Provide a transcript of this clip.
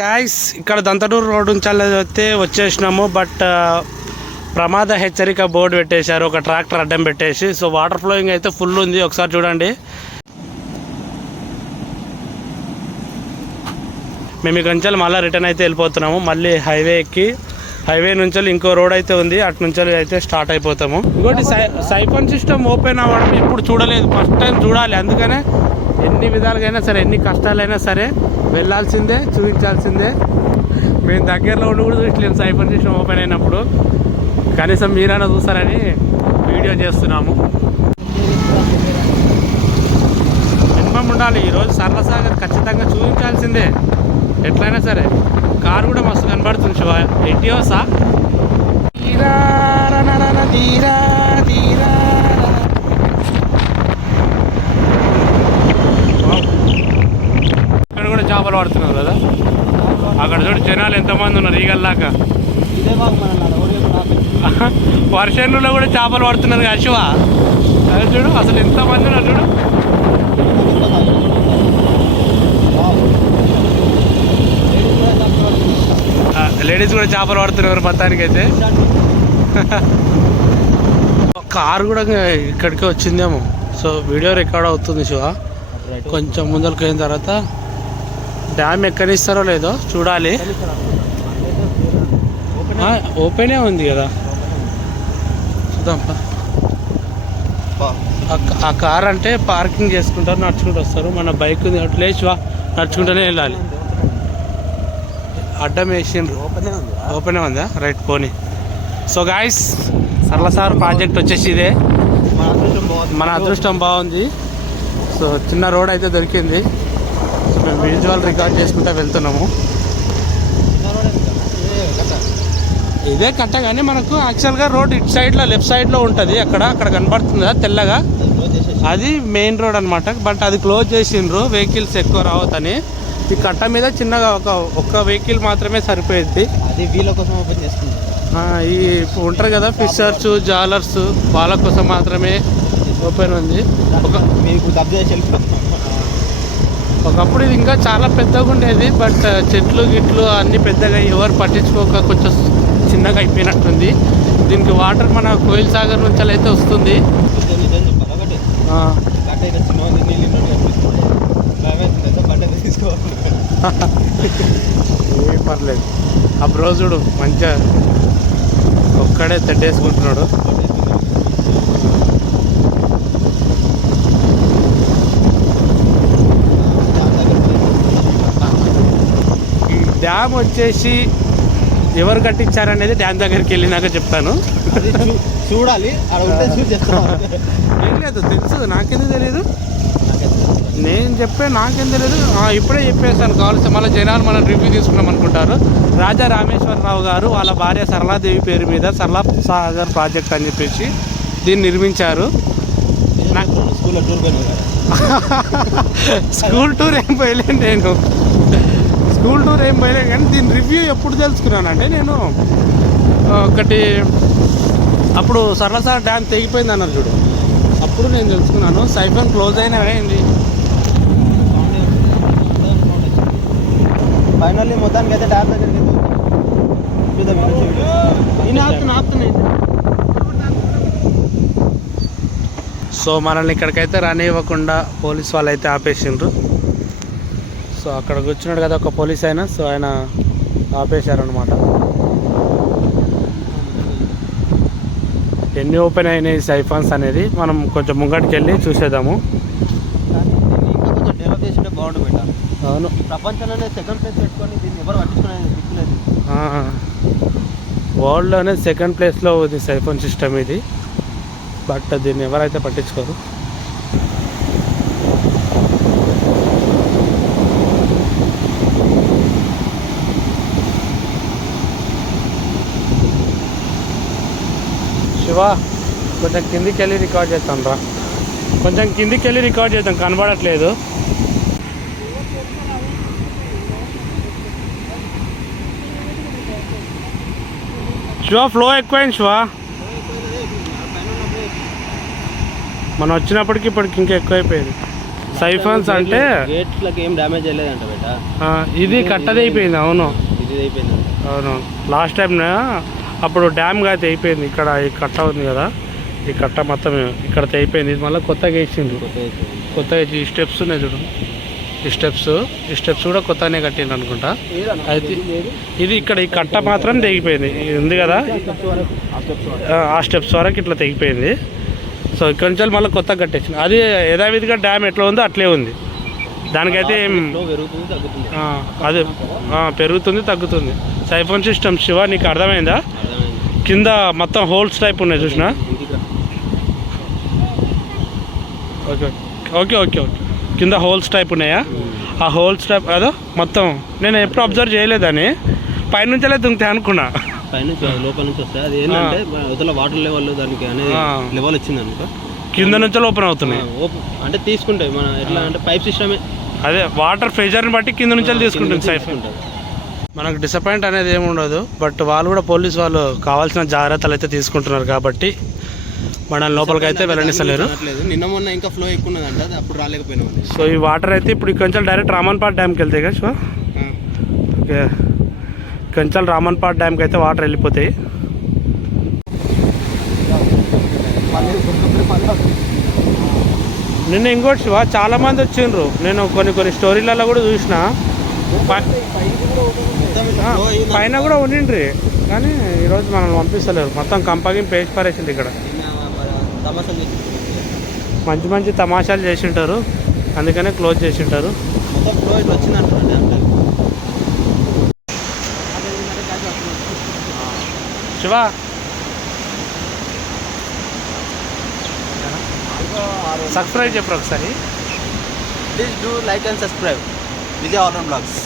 Guys ఇక్కడ దంతటూరు road నుంచి అయితే వచ్చేసినాము బట్ ప్రమాద హెచ్చరిక బోర్డు పెట్టేశారు ఒక ట్రాక్టర్ అడ్డం పెట్టేసి. సో వాటర్ ఫ్లోయింగ్ అయితే ఫుల్ ఉంది ఒకసారి చూడండి. మేము ఇక్కడి నుంచి మళ్ళీ రిటర్న్ అయితే వెళ్ళిపోతున్నాము మళ్ళీ హైవే ఎక్కి. హైవే నుంచి ఇంకో రోడ్ అయితే ఉంది. అటు నుంచి అయితే స్టార్ట్ అయిపోతాము. ఇంకోటి సై సిస్టమ్ ఓపెన్ అవ్వడం ఎప్పుడు చూడలేదు. ఫస్ట్ టైం చూడాలి. అందుకనే ఎన్ని విధాలుగైనా సరే ఎన్ని కష్టాలైనా సరే వెళ్ళాల్సిందే చూపించాల్సిందే. మేము దగ్గరలో ఉండి కూడా చూసలేము సైఫన్ సిస్టమ్ ఓపెన్ అయినప్పుడు. కనీసం మీరైనా చూస్తారని వీడియో చేస్తున్నాము. మినిమం ఉండాలి. ఈరోజు సరళసాగర్ ఖచ్చితంగా చూపించాల్సిందే. ఎట్లయినా సరే. కారు కూడా మస్తు కనబడుతుంది శివ. ఎటియోసా తీరా అక్కడ ఇక్కడ కూడా చేపలు పడుతున్నారు కదా. అక్కడ చూడు జనాలు ఎంతమంది ఉన్నారు ఈగల్లాక ఇదే వర్షంలో కూడా చేపలు పడుతున్నారు కదా శివ. చూడు అసలు ఎంతమంది ఉన్నారు చూడు. లేడీస్ కూడా చేపలు పడుతున్నారు మొత్తానికి అయితే కారు కూడా ఇక్కడికే వచ్చిందేమో. సో వీడియో రికార్డ్ అవుతుంది శివ. కొంచెం ముందరకు అయిన తర్వాత డ్యామ్ ఎక్కడిస్తారో లేదో చూడాలి. ఓపెనే ఉంది కదా. చూద్దాం ఆ కార్ అంటే పార్కింగ్ చేసుకుంటారు నడుచుకుంటూ వస్తారు. మన బైక్ ఉంది కాబట్టి వా నడుచుకుంటూనే వెళ్ళాలి. అడ్డం వేసిండ్రు. ఓపెన్ ఉంది? ఓపెనే ఉందా? రైట్ పోనీ. సో గాయస్ సరళసార్ ప్రాజెక్ట్ వచ్చేసి ఇదే. మన అదృష్టం బాగుంది. మన అదృష్టం బాగుంది. సో చిన్న రోడ్ అయితే దొరికింది. సో మేము విజువల్ రికార్డ్ చేసుకుంటూ వెళ్తున్నాము. ఇదే కట్ట. కానీ మనకు యాక్చువల్గా రోడ్ ఇటు సైడ్లో లెఫ్ట్ సైడ్లో ఉంటుంది. అక్కడ అక్కడ కనబడుతుందా తెల్లగా. అది మెయిన్ రోడ్ అనమాట బట్ అది క్లోజ్ చేసిండ్రు. వెహికల్స్ ఎక్కువ రావద్దని. ఈ కట్ట మీద చిన్నగా ఒక ఒక్క వెహికల్ మాత్రమే సరిపోయింది. అది వీళ్ళ కోసం ఓపెన్ ఆ, ఈ ఉంటారు కదా ఫిషర్స్ జాలర్స్ వాళ్ళ కోసం మాత్రమే ఓపెన్ ఉంది. ఒక మీకు ఒకప్పుడు ఇది ఇంకా చాలా పెద్దగా ఉండేది బట్ చెట్లు గిట్లు అన్ని పెద్దగా ఎవరు పట్టించుకోక కొంచెం చిన్నగా అయిపోయినట్టుంది. దీనికి వాటర్ మన కోయిల్ సాగర్ నుంచి అయితే వస్తుంది. నిజం నిజం చెప్పాలి. ఒకటి. ఏం పర్లేదు. ఆ బ్రో చూడు మంచిగా ఒక్కడే తెడ్డేసుకుంటున్నాడు ఈ డ్యామ్ వచ్చేసి ఎవరు కట్టించారనేది డ్యామ్ దగ్గరికి వెళ్ళినాక చెప్తాను. చూడాలి. ఏం లేదు తెలుసు. నాకెందుకు తెలియదు నేను చెప్పే నాకేం తెలియదు ఇప్పుడే చెప్పేసాను కావాల్సి మళ్ళీ జనాలు మనం రివ్యూ తీసుకున్నాం అనుకుంటారు. రాజా రామేశ్వరరావు గారు వాళ్ళ భార్య సరళాదేవి పేరు మీద సరళా సాగర్ ప్రాజెక్ట్ అని చెప్పేసి దీన్ని నిర్మించారు. స్కూల్ టూర్ ఏం పోయలేను నేను. స్కూల్ టూర్ ఏం పోయలేను కానీ దీని రివ్యూ ఎప్పుడు తెలుసుకున్నానంటే నేను ఒకటి అప్పుడు సరళసాగర్ డ్యామ్ తెగిపోయింది అన్నారు చూడు. అప్పుడు నేను తెలుసుకున్నాను. సైఫోన్ క్లోజ్ అయినా ఏంది? ఫైనల్లీ మొత్తానికి అయితే డ్యామ్ దగ్గరికి. నేను ఆపుతున్నా. సో మనల్ని ఇక్కడికైతే రానివ్వకుండా పోలీస్ వాళ్ళు అయితే ఆపేసిండ్రు. సో అక్కడ కూర్చున్నాడు కదా ఒక పోలీస్ ఆయన సో ఆయన ఆపేశారనమాట ఎన్ని ఓపెన్ అయినాయి సైఫాన్స్ అనేది మనం కొంచెం ముంగటికి వెళ్ళి చూసేద్దాము. కొంచెం డెవలప్ బాగుండు అవును. ప్రపంచంలోనే సెకండ్ ప్లేస్ పెట్టుకొని దీన్ని ఎవరు పట్టించుకునే వరల్డ్లోనే సెకండ్ ప్లేస్లో ఉంది సైఫోన్ సిస్టమ్ ఇది. బట్ దీన్ని ఎవరైతే పట్టించుకోరు. శివ కొంచెం కిందికి వెళ్ళి రికార్డ్ చేస్తాను రా. కొంచెం కిందికి వెళ్ళి రికార్డ్ చేద్దాం కనబడట్లేదు. శివ ఫ్లో ఎక్కువైంది శివ. మనం వచ్చినప్పటికి ఇప్పటికి ఇంకా ఎక్కువైపోయింది. సైఫన్స్ అంటే గేట్లకి ఏం డ్యామేజ్ బేట. ఇది కట్టదైపోయింది అవును. ఇది అయిపోయింది అవును లాస్ట్ టైం అప్పుడు డ్యామ్గా తెగిపోయింది ఇక్కడ ఈ కట్ట ఉంది కదా. ఈ కట్ట మొత్తం ఇక్కడ తెగిపోయింది ఇది మళ్ళీ కొత్తగా అయిపోయింది. కొత్తగా ఈ స్టెప్స్ ఉన్నాయి చూడు. ఈ స్టెప్స్ ఈ స్టెప్స్ కూడా కొత్తనే కట్టిండ్రు అనుకుంటా. అయితే ఇది ఇక్కడ ఈ కట్ట మాత్రం తెగిపోయింది. ఇది ఉంది కదా? ఆ, ఆ స్టెప్స్ వరకు. ఇట్లా తెగిపోయింది. సో ఇక్కడ నుంచి మళ్ళీ కొత్తగా కట్టేసింది అది యథావిధిగా డ్యామ్ ఎట్లా ఉందో అట్లే ఉంది. దానికైతే ఏం ఫ్లో పెరుగుతుంది తగ్గుతుంది. ఆ, అదే. పెరుగుతుంది తగ్గుతుంది. సైఫోన్ సిస్టమ్ శివ నీకు అర్థమైందా? కింద మొత్తం హోల్స్ టైప్ ఉన్నాయి చూసినా. Okay okay okay okay. కింద హోల్స్ టైప్ ఉన్నాయా? ఆ హోల్స్ టైప్ అదో మొత్తం. నేను ఎప్పుడు అబ్జర్వ్ చేయలేదని పైనుంచలే దుంకుతాయి అనుకున్నా. పైనుంచి లోపల నుంచి వస్తాయి? అది ఏంటంటే వాటర్ లెవెల్ దానికి అనేది. లెవెల్ వచ్చింది అనుకో. కింద నుంచి ఓపెన్ అవుతున్నాయి. అంటే తీసుకుంటాయి. మన ఎట్లా అంటే పైప్ సిస్టమే. అదే వాటర్ ప్రెషర్ని బట్టి కింద నుంచి తీసుకుంటుంది సైఫోన్ మనకు డిసప్పాయింట్ అనేది ఏమి ఉండదు. బట్ వాళ్ళు కూడా పోలీస్ వాళ్ళు కావాల్సిన జాగ్రత్తలు అయితే తీసుకుంటున్నారు కాబట్టి మనల్ని లోపలికి అయితే వెళ్ళనిస్తలేరు. లేదు నిన్న మొన్న ఇంకా ఫ్లో ఎక్కువ ఉన్నదంట అది అప్పుడు రాలేకపోయినాం సో ఈ వాటర్ అయితే ఇప్పుడు ఇక్కడ నుంచి డైరెక్ట్ రామన్పాట్ డ్యామ్కి వెళ్తాయి కదా సో ఓకే. కొంచెం రామన్పాట్ డ్యామ్కి అయితే వాటర్ వెళ్ళిపోతాయి. నిన్న ఇంకోటి శివ చాలా మంది వచ్చిండ్రు. నేను కొన్ని కొన్ని స్టోరీలలో కూడా చూసిన. పైన కూడా ఉండిండ్రి. కానీ ఈరోజు మనం పంపిస్తలేరు. మొత్తం కంపగిం పేజ్ పారేసింది ఇక్కడ. మంచి మంచి తమాషాలు చేసింటారు. అందుకనే క్లోజ్ చేసింటారు. మొత్తం శివ సబ్స్క్రైబ్ చెప్పరు ఒకసారి? Please do like and subscribe Vijay all round blogs.